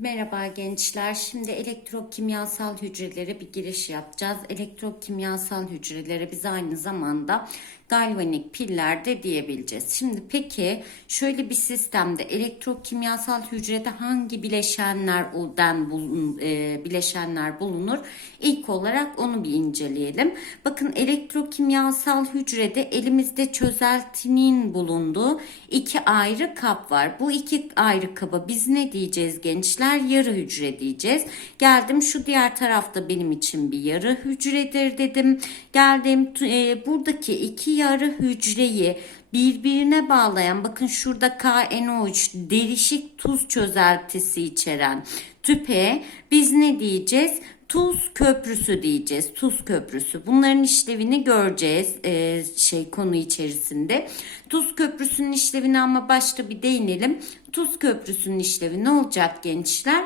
Merhaba gençler. Şimdi elektrokimyasal hücrelere bir giriş yapacağız. Elektrokimyasal hücrelere biz aynı zamanda galvanik piller de diyebileceğiz. Şimdi peki şöyle bir sistemde elektrokimyasal hücrede hangi bileşenlerden bulun, e, bileşenler bulunur? İlk olarak onu bir inceleyelim. Bakın elektrokimyasal hücrede elimizde çözeltinin bulunduğu iki ayrı kap var. Bu iki ayrı kaba biz ne diyeceğiz gençler? Yarı hücre diyeceğiz. Geldim şu diğer tarafta benim için bir yarı hücredir dedim. Geldim e, buradaki iki yarı hücreyi birbirine bağlayan bakın şurada KNO3 derişik tuz çözeltisi içeren tüpe biz ne diyeceğiz? Tuz köprüsü diyeceğiz. Tuz köprüsü. Bunların işlevini göreceğiz e, şey konu içerisinde. Tuz köprüsünün işlevini ama başta bir değinelim. Tuz köprüsünün işlevi ne olacak gençler?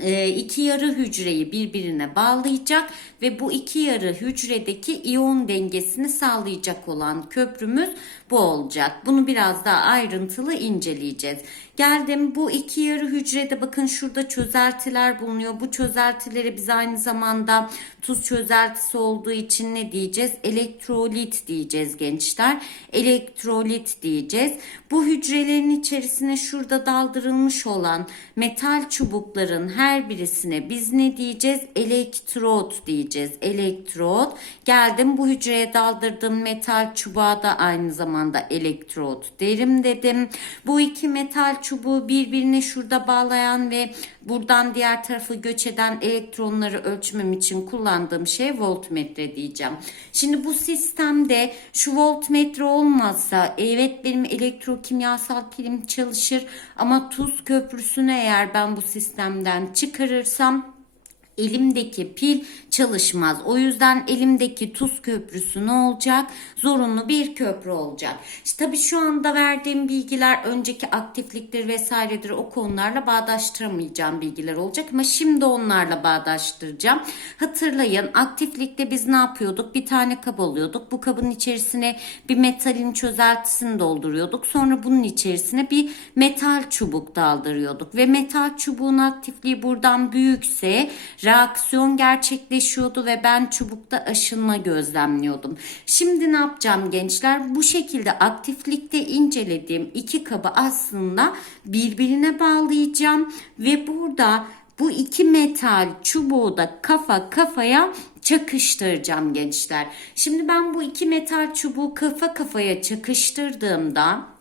e, iki yarı hücreyi birbirine bağlayacak ve bu iki yarı hücredeki iyon dengesini sağlayacak olan köprümüz bu olacak. Bunu biraz daha ayrıntılı inceleyeceğiz. Geldim bu iki yarı hücrede bakın şurada çözeltiler bulunuyor. Bu çözeltileri biz aynı zamanda tuz çözeltisi olduğu için ne diyeceğiz? Elektrolit diyeceğiz gençler. Elektrolit diyeceğiz. Bu hücrelerin içerisine şurada daldırılmış olan metal çubukların her birisine biz ne diyeceğiz? Elektrot diyeceğiz. Elektrot. Geldim bu hücreye daldırdığım metal çubuğa da aynı zamanda elektrot derim dedim. Bu iki metal çubuğu birbirine şurada bağlayan ve buradan diğer tarafı göç eden elektronları ölçmem için kullandığım şey voltmetre diyeceğim. Şimdi bu sistemde şu voltmetre olmazsa evet benim elektrokimyasal pilim çalışır ama tuz köprüsünü eğer ben bu sistemden çıkarırsam elimdeki pil çalışmaz. O yüzden elimdeki tuz köprüsü ne olacak? Zorunlu bir köprü olacak. İşte tabii şu anda verdiğim bilgiler önceki aktifliktir vesairedir o konularla bağdaştıramayacağım bilgiler olacak ama şimdi onlarla bağdaştıracağım. Hatırlayın aktiflikte biz ne yapıyorduk? Bir tane kap alıyorduk. Bu kabın içerisine bir metalin çözeltisini dolduruyorduk. Sonra bunun içerisine bir metal çubuk daldırıyorduk ve metal çubuğun aktifliği buradan büyükse reaksiyon gerçekleşiyordu ve ben çubukta aşınma gözlemliyordum. Şimdi ne yapacağım gençler? Bu şekilde aktiflikte incelediğim iki kabı aslında birbirine bağlayacağım ve burada bu iki metal çubuğu da kafa kafaya çakıştıracağım gençler. Şimdi ben bu iki metal çubuğu kafa kafaya çakıştırdığımda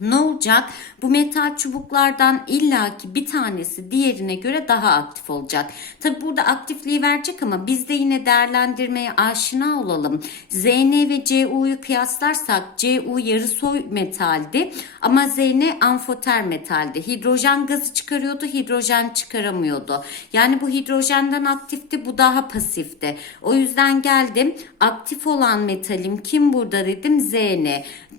ne olacak? Bu metal çubuklardan illaki bir tanesi diğerine göre daha aktif olacak. Tabi burada aktifliği verecek ama biz de yine değerlendirmeye aşina olalım. Zn ve Cu'yu kıyaslarsak Cu yarı soy metaldi ama Zn amfoter metaldi. Hidrojen gazı çıkarıyordu, hidrojen çıkaramıyordu. Yani bu hidrojenden aktifti, bu daha pasifti. O yüzden geldim aktif olan metalim kim burada dedim Zn.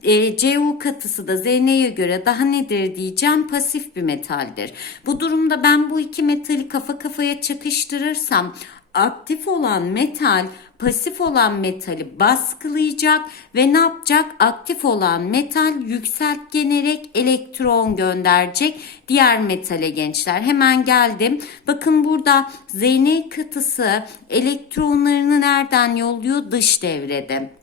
E, Cu katısı da Zn'ye göre daha nedir diyeceğim pasif bir metaldir. Bu durumda ben bu iki metali kafa kafaya çakıştırırsam aktif olan metal pasif olan metali baskılayacak ve ne yapacak? Aktif olan metal yükseltgenerek elektron gönderecek diğer metale gençler. Hemen geldim. Bakın burada Zn katısı elektronlarını nereden yolluyor? Dış devrede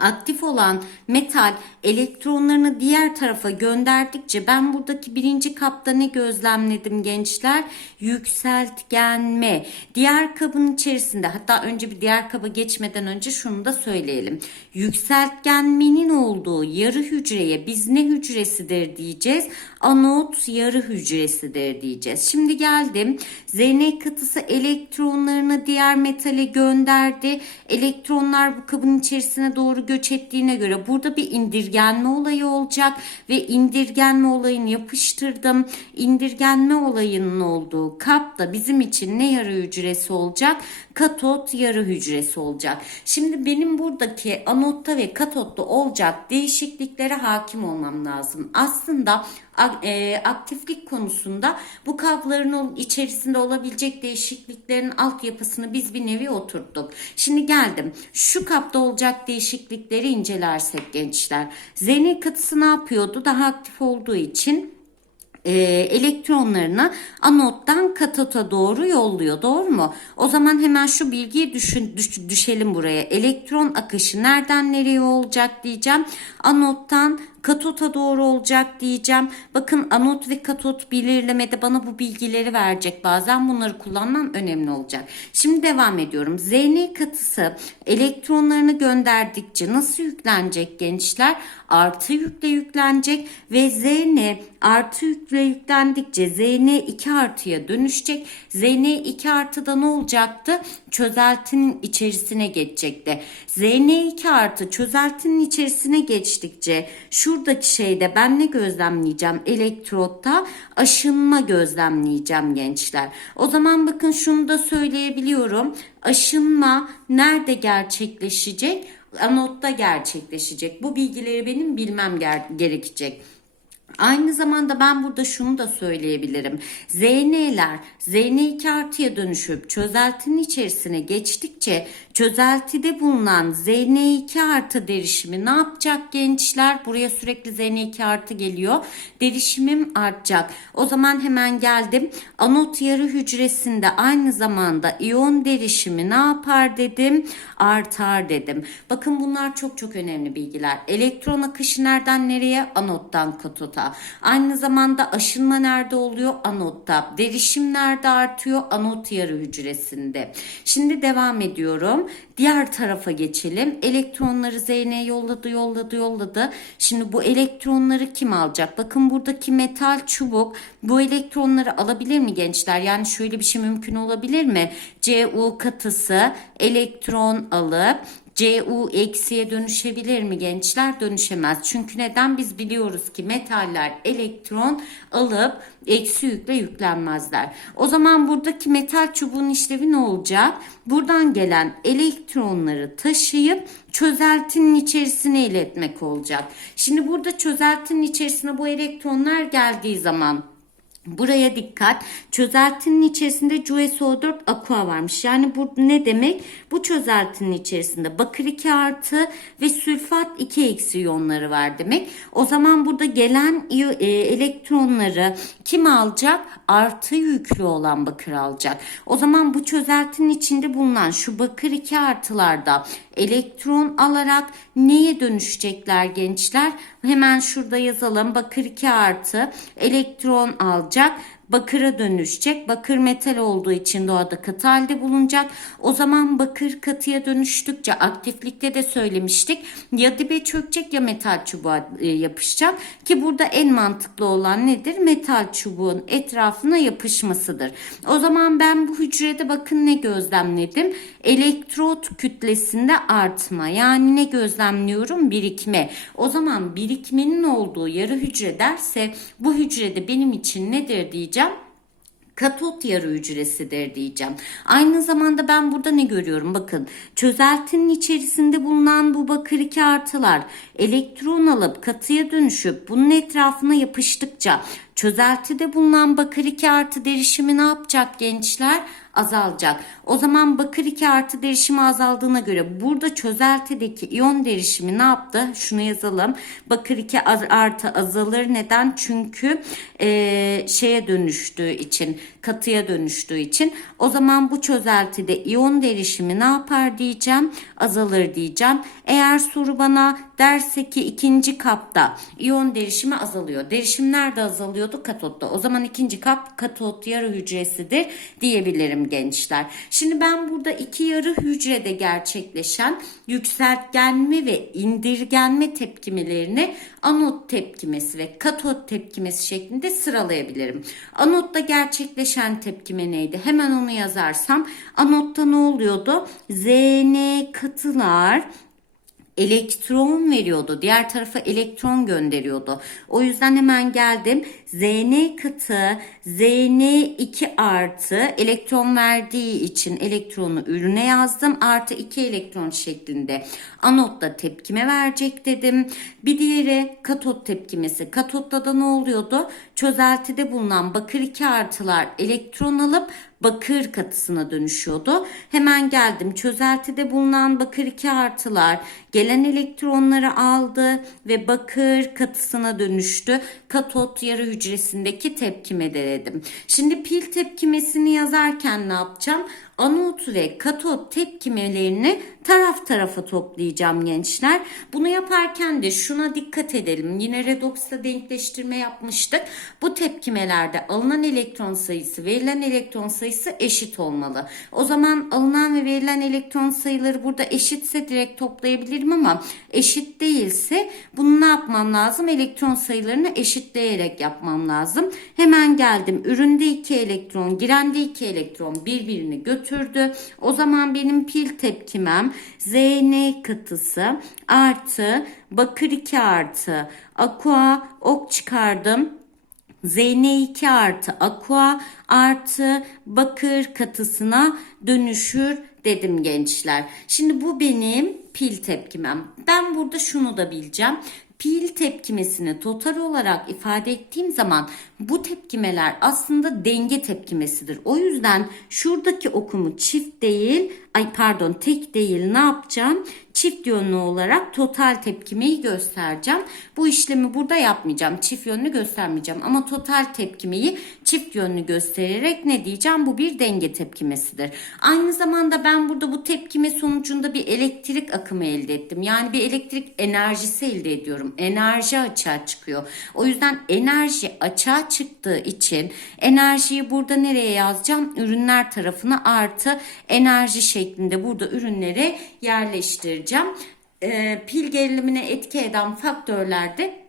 aktif olan metal elektronlarını diğer tarafa gönderdikçe ben buradaki birinci kapta ne gözlemledim gençler? Yükseltgenme. Diğer kabın içerisinde hatta önce bir diğer kaba geçmeden önce şunu da söyleyelim. Yükseltgenmenin olduğu yarı hücreye biz ne hücresidir diyeceğiz? Anot yarı hücresidir diyeceğiz. Şimdi geldim. Zn katısı elektronlarını diğer metale gönderdi. Elektronlar bu kabın içerisine doğru göç ettiğine göre burada bir indirgenme olayı olacak ve indirgenme olayını yapıştırdım. İndirgenme olayının olduğu kap da bizim için ne yarı hücresi olacak? Katot yarı hücresi olacak. Şimdi benim buradaki anotta ve katotta olacak değişikliklere hakim olmam lazım. Aslında aktiflik konusunda bu kabların içerisinde olabilecek değişikliklerin altyapısını biz bir nevi oturttuk. Şimdi geldim. Şu kapta olacak değişiklikleri incelersek gençler. Zeynep katısı ne yapıyordu? Daha aktif olduğu için e, elektronlarını anottan katota doğru yolluyor. Doğru mu? O zaman hemen şu bilgiyi düşün, düş- düşelim buraya. Elektron akışı nereden nereye olacak diyeceğim. Anottan katota doğru olacak diyeceğim. Bakın anot ve katot belirlemede bana bu bilgileri verecek. Bazen bunları kullanmam önemli olacak. Şimdi devam ediyorum. Zn katısı elektronlarını gönderdikçe nasıl yüklenecek gençler? Artı yükle yüklenecek ve Zn artı yükle yüklendikçe Zn 2 artıya dönüşecek. Zn 2 artıda ne olacaktı? Çözeltinin içerisine geçecekti. Zn 2 artı çözeltinin içerisine geçtikçe şuradaki şeyde ben ne gözlemleyeceğim? Elektrotta aşınma gözlemleyeceğim gençler. O zaman bakın şunu da söyleyebiliyorum. Aşınma nerede gerçekleşecek? Anotta gerçekleşecek. Bu bilgileri benim bilmem ger- gerekecek. Aynı zamanda ben burada şunu da söyleyebilirim. ZN'ler ZN2 artıya dönüşüp çözeltinin içerisine geçtikçe çözeltide bulunan ZN2 artı derişimi ne yapacak gençler? Buraya sürekli ZN2 artı geliyor. Derişimim artacak. O zaman hemen geldim. Anot yarı hücresinde aynı zamanda iyon derişimi ne yapar dedim? Artar dedim. Bakın bunlar çok çok önemli bilgiler. Elektron akışı nereden nereye? Anottan katota. Aynı zamanda aşınma nerede oluyor? Anotta. Derişim nerede artıyor? Anot yarı hücresinde. Şimdi devam ediyorum. Diğer tarafa geçelim. Elektronları Zn yolladı, yolladı, yolladı. Şimdi bu elektronları kim alacak? Bakın buradaki metal çubuk bu elektronları alabilir mi gençler? Yani şöyle bir şey mümkün olabilir mi? Cu katısı elektron alıp Cu eksiye dönüşebilir mi gençler? Dönüşemez. Çünkü neden? Biz biliyoruz ki metaller elektron alıp eksi yükle yüklenmezler. O zaman buradaki metal çubuğun işlevi ne olacak? Buradan gelen elektronları taşıyıp çözeltinin içerisine iletmek olacak. Şimdi burada çözeltinin içerisine bu elektronlar geldiği zaman Buraya dikkat. Çözeltinin içerisinde CuSO4 aqua varmış. Yani bu ne demek? Bu çözeltinin içerisinde bakır 2 artı ve sülfat 2 eksi iyonları var demek. O zaman burada gelen e, elektronları kim alacak? Artı yüklü olan bakır alacak. O zaman bu çözeltinin içinde bulunan şu bakır 2 artılarda elektron alarak neye dönüşecekler gençler? Hemen şurada yazalım. Bakır 2 artı elektron alacak alacak Bakıra dönüşecek. Bakır metal olduğu için doğada katı halde bulunacak. O zaman bakır katıya dönüştükçe aktiflikte de söylemiştik. Ya dibe çökecek ya metal çubuğa e, yapışacak. Ki burada en mantıklı olan nedir? Metal çubuğun etrafına yapışmasıdır. O zaman ben bu hücrede bakın ne gözlemledim? Elektrot kütlesinde artma. Yani ne gözlemliyorum? Birikme. O zaman birikmenin olduğu yarı hücre derse bu hücrede benim için nedir diyeceğim? Katot yarı hücresidir diyeceğim. Aynı zamanda ben burada ne görüyorum? Bakın çözeltinin içerisinde bulunan bu bakır 2 artılar elektron alıp katıya dönüşüp bunun etrafına yapıştıkça çözeltide bulunan bakır 2 artı derişimi ne yapacak gençler? Azalacak. O zaman bakır 2 artı derişimi azaldığına göre burada çözeltideki iyon derişimi ne yaptı? Şunu yazalım. Bakır 2 artı azalır. Neden? Çünkü e, şeye dönüştüğü için, katıya dönüştüğü için. O zaman bu çözeltide iyon derişimi ne yapar diyeceğim? Azalır diyeceğim. Eğer soru bana derse ki ikinci kapta iyon derişimi azalıyor. Derişim nerede azalıyordu? Katotta. O zaman ikinci kap katot yarı hücresidir diyebilirim gençler. Şimdi ben burada iki yarı hücrede gerçekleşen yükseltgenme ve indirgenme tepkimelerini anot tepkimesi ve katot tepkimesi şeklinde sıralayabilirim. Anotta gerçekleşen tepkime neydi? Hemen onu yazarsam anotta ne oluyordu? Zn katılar elektron veriyordu. Diğer tarafa elektron gönderiyordu. O yüzden hemen geldim. Zn katı Zn2 artı elektron verdiği için elektronu ürüne yazdım. Artı 2 elektron şeklinde anotta tepkime verecek dedim. Bir diğeri katot tepkimesi. Katotta da ne oluyordu? Çözeltide bulunan bakır 2 artılar elektron alıp bakır katısına dönüşüyordu. Hemen geldim çözeltide bulunan bakır 2 artılar gelen elektronları aldı ve bakır katısına dönüştü. Katot yarı hücresindeki tepkime dedim. Şimdi pil tepkimesini yazarken ne yapacağım? Anot ve katot tepkimelerini taraf tarafa toplayacağım gençler. Bunu yaparken de şuna dikkat edelim. Yine redoxla denkleştirme yapmıştık. Bu tepkimelerde alınan elektron sayısı verilen elektron sayısı eşit olmalı. O zaman alınan ve verilen elektron sayıları burada eşitse direkt toplayabilirim ama eşit değilse bunu ne yapmam lazım? Elektron sayılarını eşitleyerek yapmam lazım. Hemen geldim. Üründe 2 elektron, girende 2 elektron birbirini götürdü. O zaman benim pil tepkimem Zn katısı artı bakır 2 artı aqua ok çıkardım. Zn2 artı aqua artı bakır katısına dönüşür dedim gençler. Şimdi bu benim pil tepkimem. Ben burada şunu da bileceğim. Pil tepkimesini total olarak ifade ettiğim zaman bu tepkimeler aslında denge tepkimesidir. O yüzden şuradaki okumu çift değil, ay pardon tek değil ne yapacağım? Çift yönlü olarak total tepkimeyi göstereceğim. Bu işlemi burada yapmayacağım. Çift yönlü göstermeyeceğim. Ama total tepkimeyi çift yönlü göstererek ne diyeceğim? Bu bir denge tepkimesidir. Aynı zamanda ben burada bu tepkime sonucunda bir elektrik akımı elde ettim. Yani bir elektrik enerjisi elde ediyorum. Enerji açığa çıkıyor. O yüzden enerji açığa çıktığı için enerjiyi burada nereye yazacağım? Ürünler tarafına artı enerji şeklinde burada ürünleri yerleştireceğim. Ee, pil gerilimine etki eden faktörlerde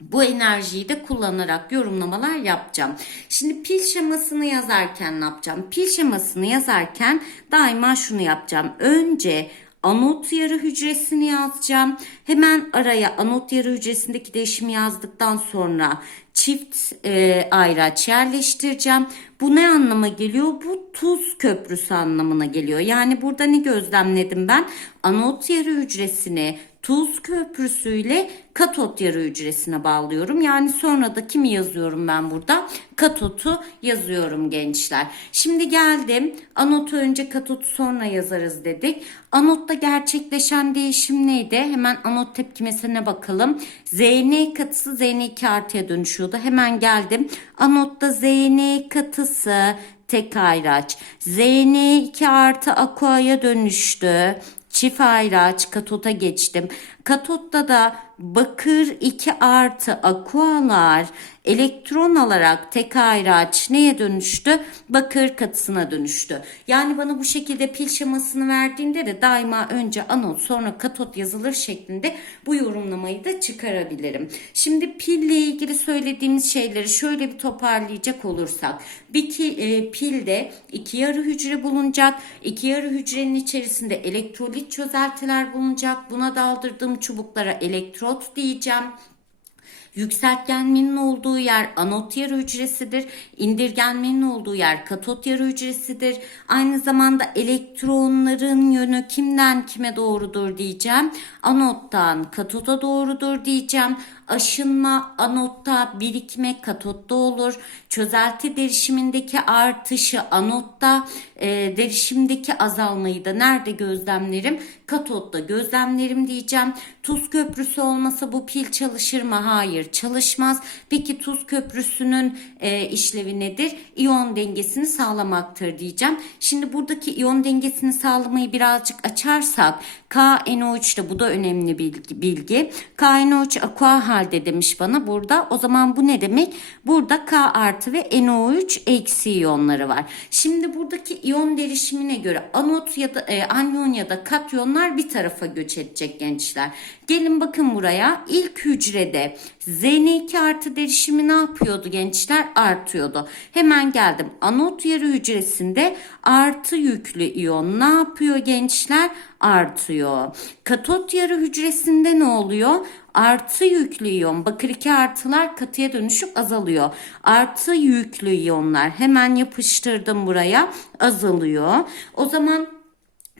bu enerjiyi de kullanarak yorumlamalar yapacağım. Şimdi pil şemasını yazarken ne yapacağım? Pil şemasını yazarken daima şunu yapacağım. Önce anot yarı hücresini yazacağım. Hemen araya anot yarı hücresindeki değişimi yazdıktan sonra çift e, ayraç yerleştireceğim. Bu ne anlama geliyor? Bu tuz köprüsü anlamına geliyor. Yani burada ne gözlemledim ben? Anot yarı hücresini tuz köprüsüyle katot yarı hücresine bağlıyorum. Yani sonra da kimi yazıyorum ben burada? Katotu yazıyorum gençler. Şimdi geldim. Anotu önce katotu sonra yazarız dedik. Anotta gerçekleşen değişim neydi? Hemen anot tepkimesine bakalım. Zn katısı Zn2 artıya dönüşüyordu. Hemen geldim. Anotta Zn katısı tek ayraç. Zn2 artı aqua'ya dönüştü. Çift ayraç katota geçtim. Katotta da bakır 2 artı akualar elektron alarak tek ayraç neye dönüştü? Bakır katısına dönüştü. Yani bana bu şekilde pil şemasını verdiğinde de daima önce anot sonra katot yazılır şeklinde bu yorumlamayı da çıkarabilirim. Şimdi pille ilgili söylediğimiz şeyleri şöyle bir toparlayacak olursak. Bir ki, e, pilde iki yarı hücre bulunacak. İki yarı hücrenin içerisinde elektrolit çözeltiler bulunacak. Buna daldırdığım çubuklara elektrot diyeceğim. Yükseltgenmenin olduğu yer anot yarı hücresidir. İndirgenmenin olduğu yer katot yarı hücresidir. Aynı zamanda elektronların yönü kimden kime doğrudur diyeceğim. Anottan katota doğrudur diyeceğim. Aşınma anotta, birikme katotta olur. Çözelti derişimindeki artışı anotta, e, derişimdeki azalmayı da nerede gözlemlerim? Katotta gözlemlerim diyeceğim. Tuz köprüsü olmasa bu pil çalışır mı? Hayır çalışmaz. Peki tuz köprüsünün e, işlevi nedir? İyon dengesini sağlamaktır diyeceğim. Şimdi buradaki iyon dengesini sağlamayı birazcık açarsak KNO3'te bu da önemli bilgi. bilgi. KNO3 aqua halde demiş bana burada. O zaman bu ne demek? Burada K artı ve NO3 eksi iyonları var. Şimdi buradaki iyon derişimine göre anot ya da e, anyon ya da katyonlar bir tarafa göç edecek gençler. Gelin bakın buraya. İlk hücrede Zn2 artı derişimi ne yapıyordu gençler? Artıyordu. Hemen geldim. Anot yarı hücresinde artı yüklü iyon ne yapıyor gençler? Artıyor. Katot yarı hücresinde ne oluyor? Artı yüklü iyon bakır 2 artılar katıya dönüşüp azalıyor. Artı yüklü iyonlar hemen yapıştırdım buraya azalıyor. O zaman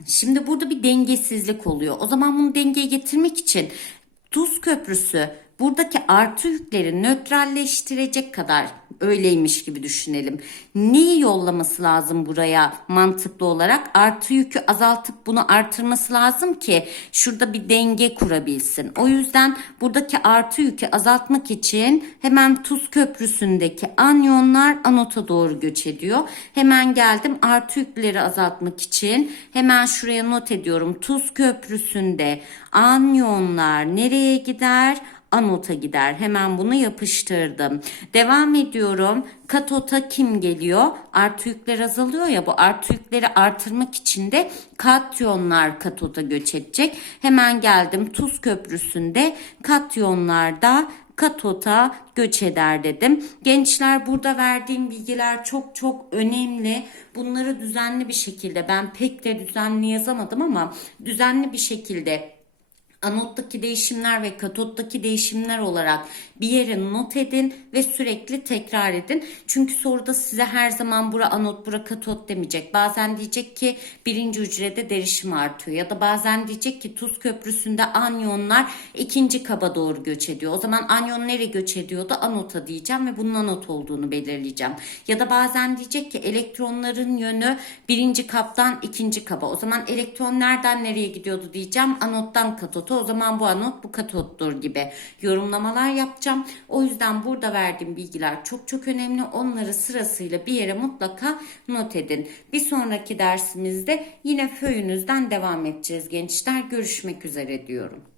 Şimdi burada bir dengesizlik oluyor. O zaman bunu dengeye getirmek için tuz köprüsü buradaki artı yükleri nötralleştirecek kadar öyleymiş gibi düşünelim. Neyi yollaması lazım buraya mantıklı olarak? Artı yükü azaltıp bunu artırması lazım ki şurada bir denge kurabilsin. O yüzden buradaki artı yükü azaltmak için hemen tuz köprüsündeki anyonlar anota doğru göç ediyor. Hemen geldim artı yükleri azaltmak için hemen şuraya not ediyorum. Tuz köprüsünde anyonlar nereye gider? Anota gider. Hemen bunu yapıştırdım. Devam ediyorum. Katota kim geliyor? Artı yükler azalıyor ya bu artı yükleri artırmak için de katyonlar katota göç edecek. Hemen geldim tuz köprüsünde katyonlar da katota göç eder dedim. Gençler burada verdiğim bilgiler çok çok önemli. Bunları düzenli bir şekilde ben pek de düzenli yazamadım ama düzenli bir şekilde anottaki değişimler ve katottaki değişimler olarak bir yere not edin ve sürekli tekrar edin. Çünkü soruda size her zaman bura anot bura katot demeyecek. Bazen diyecek ki birinci hücrede derişim artıyor ya da bazen diyecek ki tuz köprüsünde anyonlar ikinci kaba doğru göç ediyor. O zaman anyon nereye göç ediyordu? Anota diyeceğim ve bunun anot olduğunu belirleyeceğim. Ya da bazen diyecek ki elektronların yönü birinci kaptan ikinci kaba. O zaman elektron nereden nereye gidiyordu diyeceğim. Anottan katota. O zaman bu anot bu katottur gibi yorumlamalar yapacağım. O yüzden burada verdiğim bilgiler çok çok önemli. Onları sırasıyla bir yere mutlaka not edin. Bir sonraki dersimizde yine föyünüzden devam edeceğiz gençler. Görüşmek üzere diyorum.